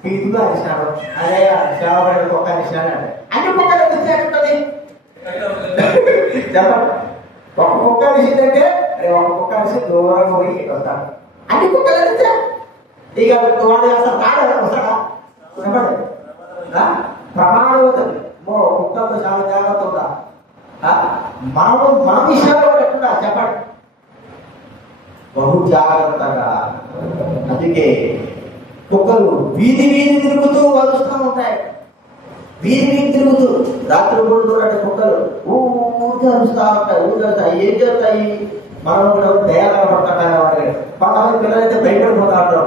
బీతుగా అరిసినాడు, అదే సేవపడిన కుక్క అరిసినాడు. అన్ని కుక్కలు అరిస్తే ఉంటుంది చెప్పండి. ఒక కుక్క అరిసిందంటే ఒక కుక్క అరిసి దూరంగా పోయి వస్తాడు. అన్ని కుక్కలు అరిస్తే ఇక వాడు అసలు కాదు వస్తాడా చెప్పండి. ప్రమాదం అవుతుంది. కుక్కలతో చాలా జాగ్రత్త ఉందా, మన విషయాల్లో ఎట్లా చెప్పండి, బహు జాగ్రత్తగా. అందుకే కుక్కలు వీధి వీధి తిరుగుతూ వలుస్తూ ఉంటాయి, వీధి వీధి తిరుగుతూ. రాత్రి మూడు చూడండి కుక్కలు ఊరికే అరుస్తూ ఉంటాయి, ఊరికే వస్తాయి. ఏం చేస్తాయి, మనం కూడా దయాలు పడుతుంటారు. వాడికి కొంతమంది పిల్లలైతే భయపడిపోతా ఉంటారు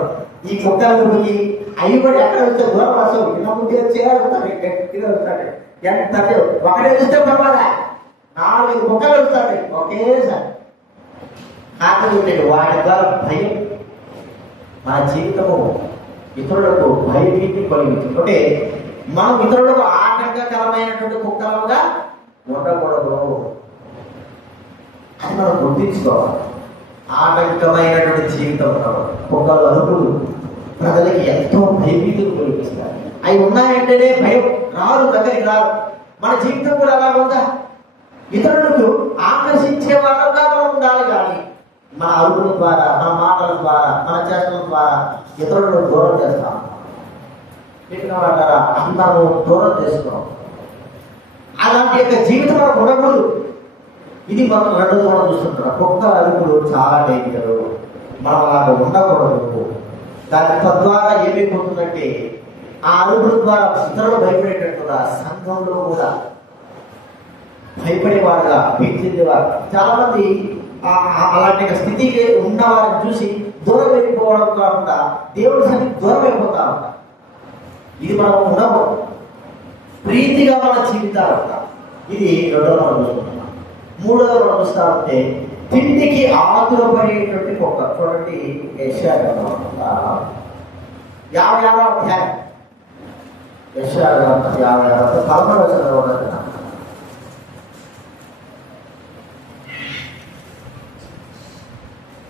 ఈ కుక్కలకి. అవి కూడా ఎక్కడ వస్తే దూరం వస్తావు, ఇలా ముందే చేయాలి గట్టిగా వస్తాడు. ఎంత ఒకటే చూస్తే పర్వాలే, 4 కుక్కలు వస్తాయి ఒకేసారి కాకలు ఉండేది. వాటి ద్వారా భయం. మన జీవితము ఇతరులకు భయభీతి కలిగింది. అంటే మనం ఇతరులకు ఆటంకకరమైనటువంటి కుక్కలుగా ఉండకూడదు. అది మనం గుర్తించుకోవాలి. ఆటంకమైనటువంటి జీవితం కుక్కలు అరుపులు ప్రజలకి ఎంతో భయభీతులు కలిగిస్తారు. అవి ఉన్నాయంటేనే భయం, రారు దగ్గరికి రారు. మన జీవితం కూడా అలా ఉందా, ఇతరులకు ఆకర్షించే వాళ్ళగా మనం ఉండాలి. కానీ మన అరుపుల ద్వారా, మన మాటల ద్వారా, మన చేష్టల ద్వారా ఇతరులను దూరం చేస్తాం. అందరూ దూరం చేస్తున్నాం. అలాంటి యొక్క జీవితం మనకు ఉండకూడదు. ఇది మనం రెండు మనం చూస్తుంటాం. కుక్క అరుపులు చాలా డేంజరు, మనం అలాగ ఉండకూడదు. దాని తద్వారా ఏమైపోతుందంటే ఆ అరుపుల ద్వారా ఇతరులు భయపడేటట్టుగా సంఘంలో కూడా భయపడేవారుగా భీతించేవారు. చాలా మంది అలాంటి స్థితికి ఉన్నవారిని చూసి దూరం వెళ్ళిపోవడం కాకుండా దేవుడి సన్నిధికి దూరం అయిపోతా ఉంటాం. ఇది మనం ఉండము, ప్రీతిగా మన జీవితాలు ఉంటాం. ఇది రెండవ మనం చూస్తున్నాం. మూడవ మనం చూస్తా ఉంటే తిండికి ఆతురపడేటువంటి కుక్క. చూడండి, యెషయా 56వ అధ్యాయం, యెషయా 56 11వ వచనం.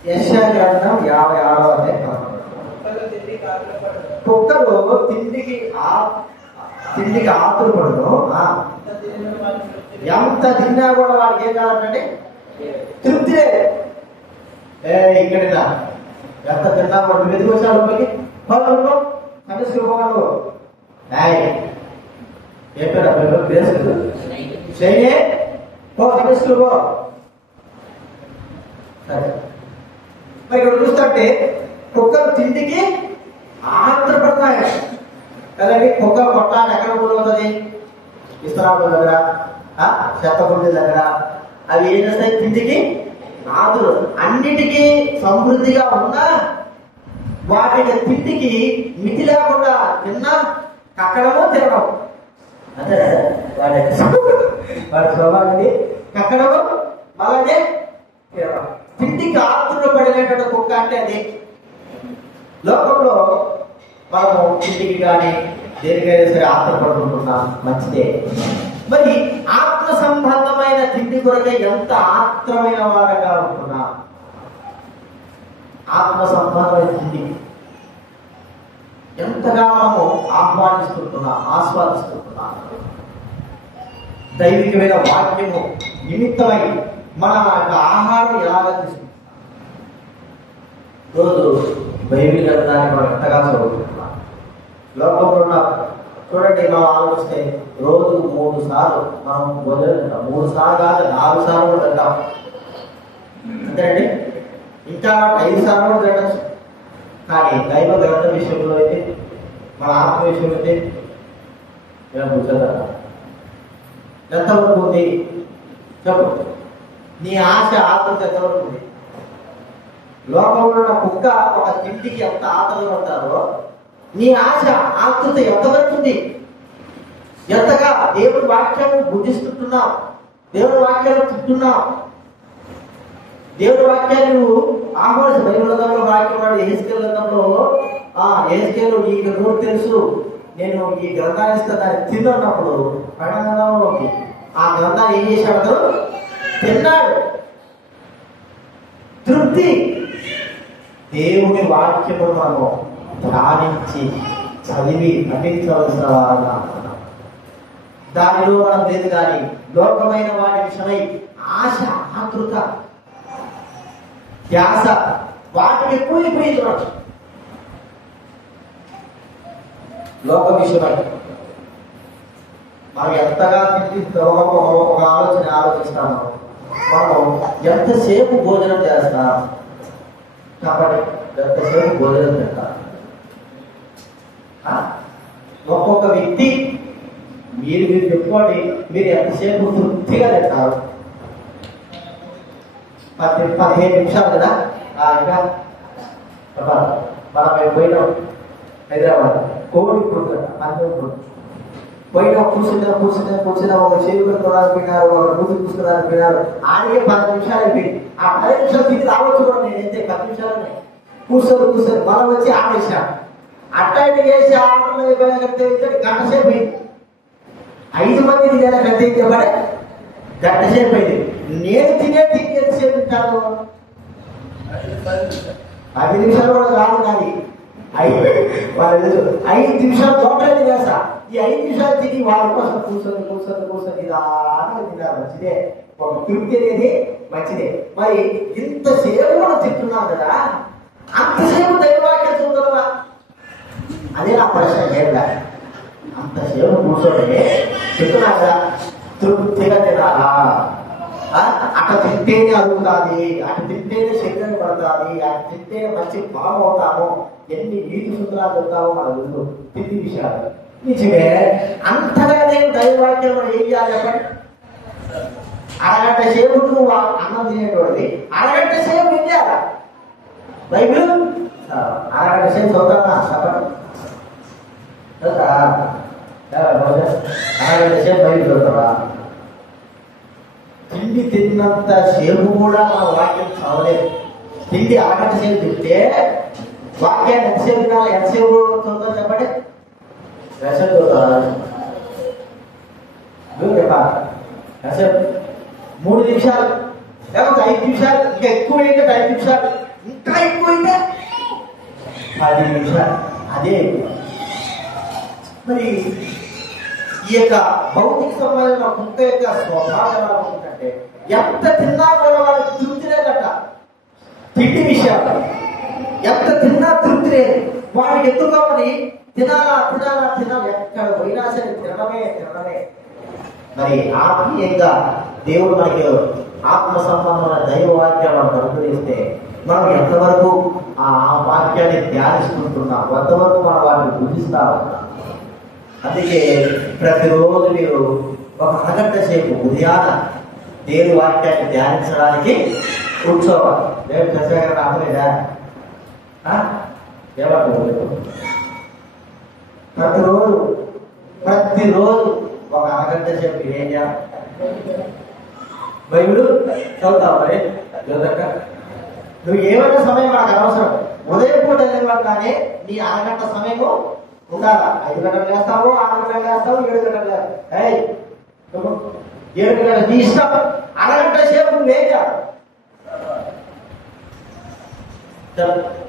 యెషయా గ్రంథం 56వ అధ్యాయం. కుక్కలు తిండికి ఆతురపడదు. ఎంత తిన్నా కూడా వాడికి ఏం కాదంటే తృప్తి లేదు. ఇక్కడ ఎంత తిన్నా కూడా వెతికి వచ్చాడు కనిసుకోవాలి. ఏ పేరు ప్లేసు శైలే కనిసుకో. సరే, మరి ఇక్కడ చూస్తుంటే కుక్కలు తిండికి ఆత్రపడతాయి కదండి. కుక్క కొట్టాలి ఎక్కడ కూలవుతుంది? విశ్రాముల దగ్గర, చెత్తగుండి దగ్గర. అవి ఏం చేస్తాయి? తిండికి ఆతురు. అన్నిటికీ సమృద్ధిగా ఉన్నా వాటి తిండికి మితి లేకుండా తిన్నా కక్కడము తినడం. అంటే వాడి స్వభావాన్ని కక్కడము అలాగే తినడం. తిండికి ఆతురు పడినటువంటి కుక్క అంటే అది. లోకంలో మనము తిండికి కానీ దేనికైనా సరే ఆత్రపడుకుంటున్నాం, మంచిదే. మరి ఆత్మ సంబంధమైన తిండి కొరకే ఎంత ఆత్రమైన వారంగా ఉంటున్నాం. ఆత్మ సంబంధమైన తిండి ఎంతగా మనము ఆహ్వానిస్తున్నాం, ఆస్వాదిస్తున్నాం. దైవికమైన వాక్యము నిమిత్తమై మన ఆహారం ఎలాగా తీసుకుంటున్నాం. రోజు బైబిల్ గ్రంథాన్ని మనం ఎంతగా చదువుకుంటున్నాం. లోకంలో ఉన్న చూడండి, మనం ఆలోచిస్తే రోజు 3 సార్లు మనం భోజనం తింటాం. 3 సార్లు కాదు, 4 సార్లు కూడా తింటాం. అంతేనండి. ఇంకా 5 సార్లు కూడా తినచ్చు. కానీ దైవ గ్రంథ విషయంలో అయితే, మన ఆత్మ విషయంలో అయితే నేను కూర్చోదా? ఎంతవరకు ఉంది చెప్పు. నీ ఆశ ఆత్మత ఎంతవరకు ఉంది? లోకంలో ఉన్న కుక్క ఒక తిండికి ఎంత ఆతలు పడతారో నీ ఆశ ఆతృత ఎంతవరకు ఉంది? ఎంతగా దేవుడి వాక్యాన్ని బుద్ధిస్తున్నావు, దేవుడి వాక్యాన్ని తింటున్నావు, దేవుడి వాక్యాన్ని నువ్వు ఆహ్వానించు. బైబిల్ వాక్యం వాడు యెహెజ్కేలు గ్రంథంలో యెహెజ్కేలు నీకు నోరు తెలుసు, నేను ఈ గ్రంథాన్ని ఇస్తా దాన్ని తిన్నప్పుడు ప్రణంగంలోకి ఆ గ్రంథాన్ని ఏం చేశాడు? తిన్నాడు. తృప్తి. దేవుని వాక్యము మనము ధ్యానించి చదివి పఠించవలసిన వారు. దానిలో మనం లేదు కానీ లోకమైన వాటి విషయమై ఆశ, ఆతృత, ధ్యాస వాటికి ఎక్కువైపోయింది. లోక విషయమై మనం ఎంతగా ఒక ఆలోచిస్తాము. మనం ఎంతసేపు భోజనం చేస్తాం కాబట్టి ఎంతసేపు భోజనం చేస్తాం. ఒక్కొక్క వ్యక్తి మీరు చెప్పుకోండి, మీరు ఎంతసేపు తృప్తిగా తింటారు? 15 నిమిషాలు కదా. ఇంకా మనం పోయినాం హైదరాబాద్, కోవిడ్ ఇప్పుడు పోయినా కూర్చున్నా ఒక చేరు పెట్టుకోవడానికి పోయినారు, ఒక కూర్చు కూర్చోడానికి పోయినారు. ఆడికే 10 నిమిషాలు అయిపోయింది. ఆ 10 నిమిషాలు తిరిగి రావచ్చు కూడా. నేను ఎంత 10 నిమిషాలనే కూర్చొని మనం వచ్చి ఆడేసాం. అట్టాయితే చేసి ఆటలు అయిపోయాకంటే గంట సేపు అయింది. 5 మంది తినేలా గంట చెప్పడే గంట సేపు అయింది. నేను తిని ఎంతసేపు తింటాను? 10 నిమిషాలు కూడా కాదు. కానీ 5 నిమిషాలు తోటలే తినేస్తా. ఈ 5 నిమిషాలు తిని వాళ్ళ కోసం కూర్చొని ఇలాగా తిన్నారు. మంచిదే, ఒక తృప్తి అనేది మంచిదే. మరి ఇంతసేపు కూడా తింటున్నాం కదా, అంతసేపు దైవవాక్యం చూద్దామా? అదే నా ప్రశ్న. ఏమిటా అంతసేపు కూర్చొని చెప్తున్నా కదా, తృప్తిగా తినాలా? అట్లా తింటేనే అరుగుతుంది, అటు తింటేనే శరీరం పడుతుంది, అటు తింటేనే మంచి బాగుంటాము. ఎన్ని నీటి సూత్రాలు చెప్తామో మన ముందు తిండి విషయాలు. నిజమే. అంతగా నేను దైవవాక్యం మనం ఏం చేయాలి చెప్పండి? అరగంట సేపు నువ్వు అన్నం తినేటోడివి, అరగంట సేపు విద్యారా బైబిల్ అరగంట సేపు చదువుతానా చెప్పండి, అరగంట సేపు బైబిల్ చదువుతావా? తిండి తిన్నంత సేపు కూడా మన వాక్యం చదవలేదు. తిండి అరగంట సేపు తింటే వాక్యాన్ని ఎంతసేపు తినాలి, ఎంతసేపు చదువుతా చెప్పండి? ఎంతసేపు చదువుతా ఎంతసేపు? 3 నిమిషాలు, లేకపోతే 5 నిమిషాలు, ఇంకా ఎక్కువ అయితే 5 నిమిషాలు, ఇంకా ఎక్కువ అయితే 10 నిమిషాలు. అదే మరి ఈ యొక్క భౌతిక సంబంధమైన కుక్క యొక్క స్వభావం ఎలా ఉంటుందంటే ఎంత తిన్నా కూడా వాళ్ళకి తృప్తినే కట్ట. తిండి విషయాలు ఎంత తిన్నా తృప్తి లేదు వాడికి. ఎందుకని తినాలా తినాలా తినాలి, ఎక్కడ పోయినా సరే తినడమే తినడమే. మరి ఆత్మీయంగా దేవుడు మనకి ఆత్మ సంబంధమైన దైవ వాక్యాలు మనకు అనుగ్రహిస్తే మనం ఎంతవరకు ఆ వాక్యాన్ని ధ్యానిస్తుంటున్నాం, ఎంతవరకు మనం వాటిని బుద్ధిస్తా ఉన్నాం. అందుకే ప్రతిరోజు మీరు ఒక అరగంట సేపు ఉదయాన దేవుని వాక్యాన్ని ధ్యానించడానికి కూర్చోవాలి. లేదు దశగా అర్థమేదా? ఏమంటారు? ప్రతిరోజు ఒక అరగంట సేపు ఏం చేయాలి? బైబిల్ చదువుతావు. మరి నువ్వు ఏమైనా సమయం నాకు అనవసరం. ఉదయం పూట వెళ్ళివ్వగానే నీ అరగంట సమయము ఉండాలా. 5 గంటలు వేస్తావు, 6 గంటలు వేస్తావు, 7 గంటలు వేస్తావు. 7 గంటలు నీ ఇష్టం. అరగంట సేపు నువ్వేం చేయాలి?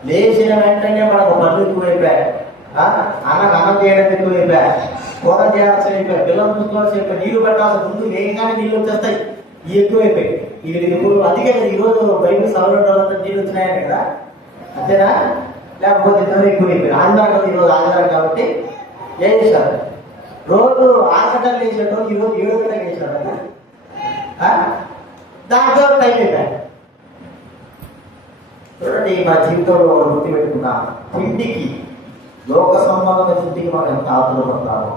లేచిన వెంటనే మనకు పనులు ఎక్కువైపోయాయి. అన్నం చేయడం ఎక్కువైపోయాయి, కూర చేయాల్సిన అయిపోయాయి, పిల్లలు చూసుకోవాల్సి అయిపోయి, నీళ్లు పెట్టాల్సి ముందు వేగంగానే నీళ్ళు వచ్చేస్తాయి. ఇవి ఎక్కువైపోయాయి. ఇవి ఇప్పుడు అందుకే ఈరోజు బైబిల్ సవరంతా నీళ్ళు వచ్చినాయని కదా, అంతేనా? లేకపోతే ఇద్దరు ఎక్కువైపోయాయి. ఆదివారం ఈరోజు ఆదివారం కాబట్టి ఏం చేశారు? రోజు 6 గంటలు వేసాడు, ఈరోజు 7 గంటలు వేసాడు. దాంట్లో టైం అయిపోయాయి. చూడండి, మా జీవితంలో గుర్తు పెట్టుకున్నా తిండికి, లోక సంబంధమైన తిండికి మనం ఎంత ఆతురపడతామో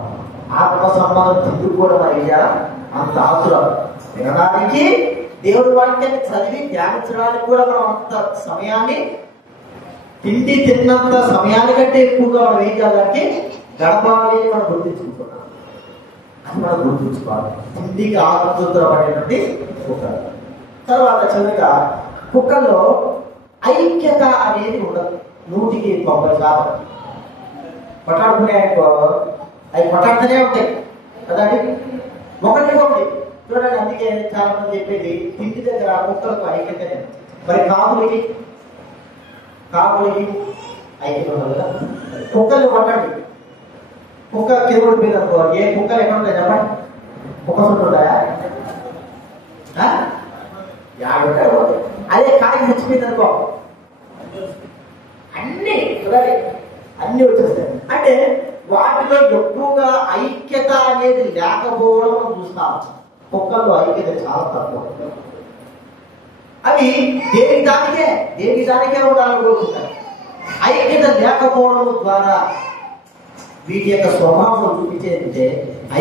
ఆత్మ సంబంధం తిండికి కూడా మనం వేయాలా అంత ఆతురం. తినడానికి, దేవుడి వాక్యాన్ని చదివి ధ్యానించడానికి కూడా మనం అంత సమయాన్ని, తిండి తిన్నంత సమయానికంటే ఎక్కువగా మనం ఏం చేయాలంటే గడపాలి అని మనం గుర్తించుకుంటున్నాం. అది మనం గుర్తించుకోవాలి. తిండికి ఆతురపడేటువంటి కుక్కలు. తర్వాత చివరిగా కుక్కల్లో ఐక్యత అనేది ఉండదు. 100% పట్టాడుకునేకో అవి పట్టాడుతూనే ఉంటాయి కదండి, ఒకటి. చూడండి, అందుకే చాలా మంది చెప్పేది ఇంటి దగ్గర కుక్కలకు ఐక్యత. మరి కాకులకి ఐక్యత ఉండదు కదా. కుక్కలు పట్టండి, కుక్క కిరువుడు మీద ఏ కుక్కలు ఎక్కడ ఉంటాయి చెప్పండి? కుక్క చుట్టూ ఉంటాయా? అదే కాకి చచ్చిపోయింది అనుకో, అన్ని వచ్చేస్తాయి. అంటే వాటిలో ఎక్కువగా ఐక్యత అనేది లేకపోవడం చూస్తాం. కుక్కల్లో ఐక్యత చాలా తక్కువ. అవి దేని దానికే ఉండాలని కోరుకుంటాయి. ఐక్యత లేకపోవడం ద్వారా వీటి యొక్క స్వభావం చూపించేదంటే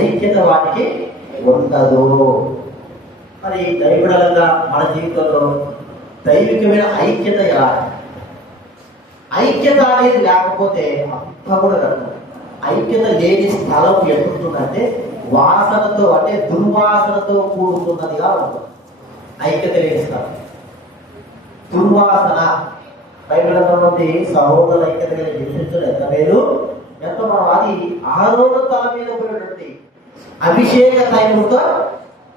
ఐక్యత వాటికి ఉండదు. మరి దైవడంగా మన జీవితంలో దైవికమైన ఐక్యత ఎలా? ఐక్యత అనేది లేకపోతే అంతా కూడా కాదు. ఐక్యత లేని స్థలం ఎట్లుంటుందంటే వాసనతో, అంటే దుర్వాసనతో కూడుతున్నదిగా ఉంటుంది. ఐక్యత లేని స్థలం దుర్వాసన. బైబిల్ నుండి సహోదరుల ఐక్యత నిర్మించడం ఎంత వేరు, ఎంత మనం అది ఆరోగ్య తల మీద పోయినటువంటి అభిషేక తైలంతో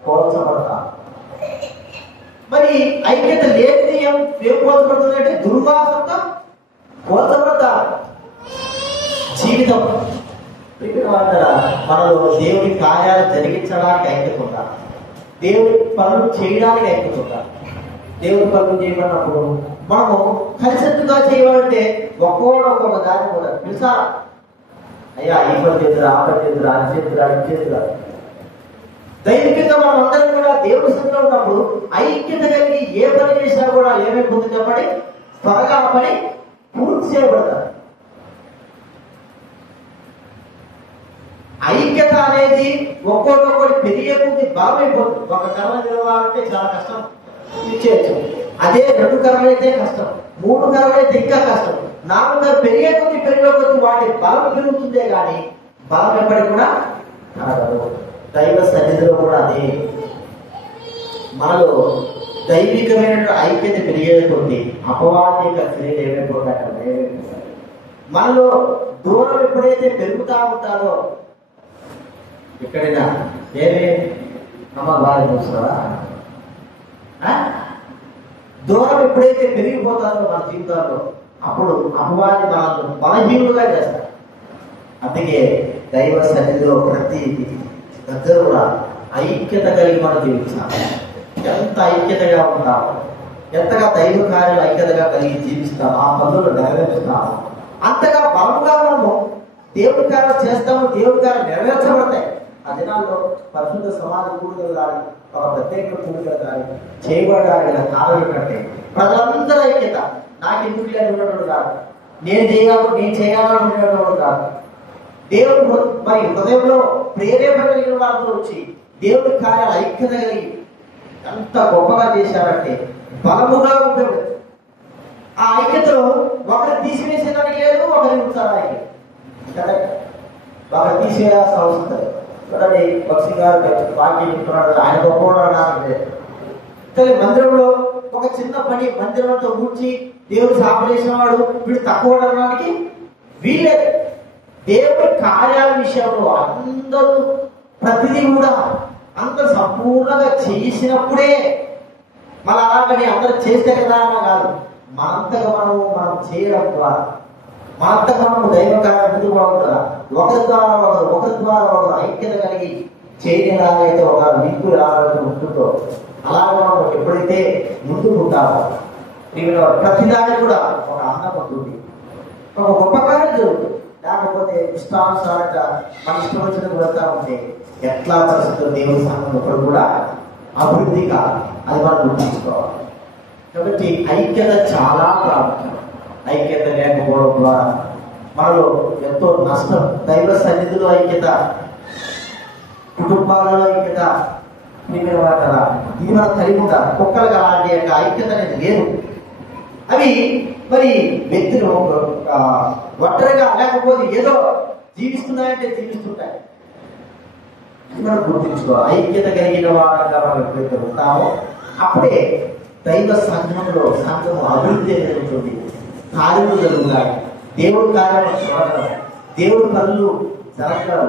పోల్చబడతాం. మరి ఐక్యత లేనిది ఏం పోల్చబడుతుంది అంటే దుర్వాసనతో పోల్చబడతారు. జీవితం మనలో దేవుని కార్యాలు జరిగించడానికి ఐక్యత ఉండాలి, దేవుని పనులు చేయడానికి ఐక్యత ఉండాలి. దేవుని పనులు చేయమన్నప్పుడు మనము కలిసిగా చేయాలంటే ఒక్కొక్క దాని కూడా తెలుసా, అయ్యా ఈ పని చేతురా, ఆ పని చేతురా, అది చేతురా, ఇది చేతురా. దైవికంగా మనం అందరం కూడా దేవుడి స్థితిలో ఉన్నప్పుడు ఐక్యత కలిగి ఏ పని చేసినా కూడా ఏమైపోతుంది చెప్పండి, త్వరగా ఆ పని పూర్తి చేయబడతారు. ఐక్యత అనేది ఒక్కొక్కటి పెరిగే కొద్ది బలం అయిపోతుంది. ఒక కర్ర నిలవాలంటే చాలా కష్టం ఇచ్చేయచ్చు. అదే 2 కర్రలు అయితే కష్టం, 3 కర్రలు అయితే ఇంకా కష్టం, 4 కర్రలు పెరిగే కొద్ది వాటి బలం పెరుగుతుందే కానీ బలం ఎప్పటికి కూడా కలగదు. దైవ సన్నిధిలో కూడా అదే, మనలో దైవికమైన ఐక్యత పెరిగే కొద్ది అపవాది యొక్క క్రియలు ఏమైపోతాయి. మనలో దూరం ఎప్పుడైతే పెరుగుతా ఉంటారో, ఎక్కడైనా ఏమి నమ్మకాలు చూస్తారా, దూరం ఎప్పుడైతే పెరిగిపోతారో మన జీవితాల్లో అప్పుడు అపవాది మనల్ని బలహీనులుగా చేస్తారు. అందుకే దైవ సన్నిధిలో ప్రతి దగ్గర కూడా ఐక్యత కలిగి మనం జీవించాలి. ఎంత ఐక్యతగా ఉంటాము, ఎంతగా దైవ కార్యాలు ఐక్యతగా కలిగి జీవిస్తాము, ఆ పనులు నెరవేరుస్తాము, అంతగా బలముగా మనము దేవుడి కార్యాలు చేస్తాము, దేవుడి కార్యాలు నెరవేర్చబడతాయి. ఆ దినాల్లో పరిశుద్ధ సమాజ కూడుదలు కానీ ఒక ప్రత్యేక కూడుదలు కానీ చేయబడాలి. కారణం ఏంటంటే ప్రజలందరూ ఐక్యత, నాకు ఎందుకు లేని ఉండేవాడు కాదు, నేను చేయాలని ఉండేవాడు కాదు. దేవుడు మరి హృదయంలో ప్రేరేపణ కలిగిన వాళ్ళతో వచ్చి దేవుడి కార్యాలు ఐక్యత కలిగి ఎంత గొప్పగా చేశారంటే బలముగా ఉండేవాడు. ఆ ఐక్యతలో ఒకరు తీసివేసేదానికి లేదు, ఒకరి ఉంచాలి. ఒకరు తీసివేయాల్సిన అవసరం లేదు. చూడండి, భక్తి గారు వాక్యం చెప్తున్నాడు, ఆయన గొప్పవాడు. మందిరంలో ఒక చిన్న పని మందిరంతో కూర్చి దేవుడు సాపలేసిన వాడు వీడు తక్కువ అనడానికి వీలేదు. దేవుడి కార్యాల విషయంలో అందరూ ప్రతిదీ కూడా అంత సంపూర్ణంగా చేసినప్పుడే, మళ్ళీ అలాగని అందరూ చేస్తే కదా అన్న కాదు, మనంతగా మనం చేయడం ద్వారా మనంతగా మనం దైవ కార్యం ముందుకు బాగుంటుందా, ఒకరి ద్వారా ఒకరు ఐక్యత కలిగి చేయడానికైతే ఒక లింకు రావాలని ఉంటుందో అలాగే మనం ఎప్పుడైతే ముందుకు ఉంటామో ప్రతిదానికి కూడా ఒక అన్నం ఉంటుంది, ఒక గొప్ప కార్యం జరుగుతుంది. లేకపోతే ఇష్టానుసారంగా మన ఇష్టం వచ్చిన వెళ్తా ఉంటే ఎట్లా పరిస్థితుల్లో దేవుడి సంఘం ఇప్పుడు కూడా అభివృద్ధి కాదు, అది మనం గుర్తించుకోవాలి. కాబట్టి ఐక్యత చాలా ప్రాముఖ్యం. ఐక్యత లేకపోవడం ద్వారా మనలో ఎంతో నష్టం. దైవ సన్నిధిలో ఐక్యత, కుటుంబాలలో ఐక్యత, ఇది మనం కలిగి ఉంటాం. కుక్కలకు అలాంటి యొక్క ఐక్యత అనేది లేదు. అవి మరి వ్యక్తులు ఒంటరిగా లేకపోతే ఏదో జీవిస్తున్నాయంటే జీవిస్తుంటాయి. మనం గుర్తించుకోవాలి. ఐక్యత కలిగిన వారంగా మనం ఎప్పుడైతే ఉంటామో అప్పుడే దైవ సంఘంలో సంఘం అభివృద్ధి జరుగుతుంది, కార్యములు జరుగుతాయి, దేవుడి కార్యాలు చూడగలం, దేవుడి పనులు జరగడం.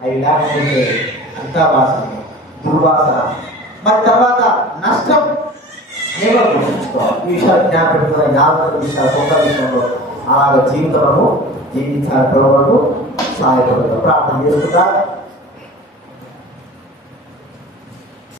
అవి లేకపోతే అంతా వాసన, దుర్వాస, మరి తర్వాత నష్టం ఏమో గుర్తించుకోవాలి. ఈ విషయాలు జ్ఞాపకం, 50 విషయాలు ఒక్క విషయంలో అలాగ జీవితంలో జీవించాలి. ప్రభువుకు సహాయపడుతుంది. ప్రార్థన చేసుకుంటా